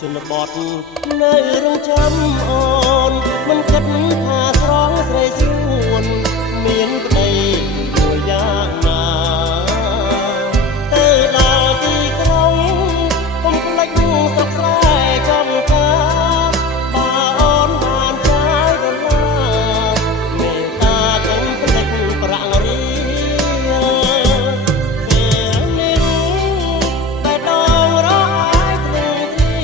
ជនបទនៅរងចាំអូនមិនគិតថាស្រងស្រីស្រួនមានប្តីមួយយ៉ាងណាទៅដល់ទីក្រុងកុំភ្លេចសុខស្រែចំការបើអូនបានចាយដុល្លារមេត្តាកុំភ្លេចប្រាក់រៀលពេលនេះតែដងរអាយភ្លេងទី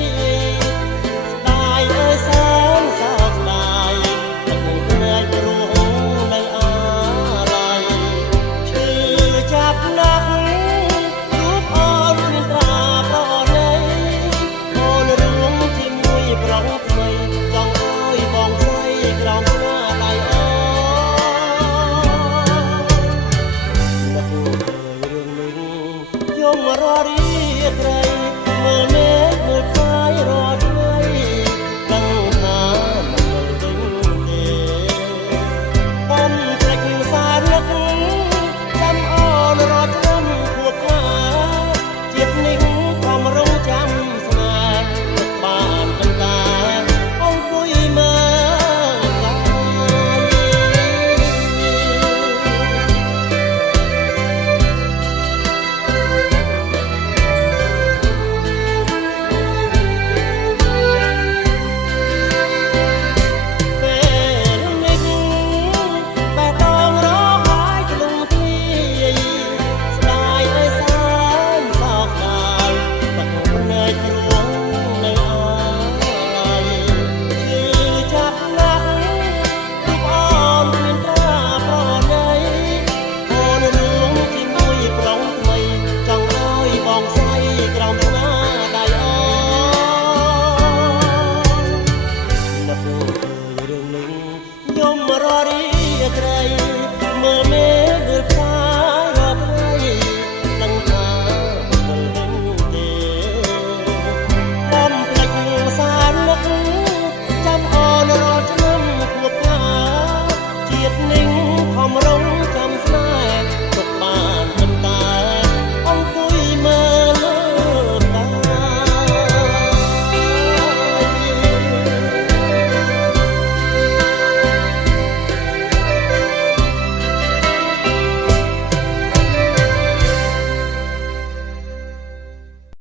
ស្ដាយអើយសែនសោកស្ដាយទឹកភ្នែករួងនៅអាឡ័យឈឺចាប់ណាស់រូបអូនមានត្រាប្រណីអូនរួមជាមួយប្រុងថ្មីចង់ឲ្យបងស្រីក្រោមស្នាដៃអូននឹកឃើញរឿងនេះយំរាល់រាត្រីមើល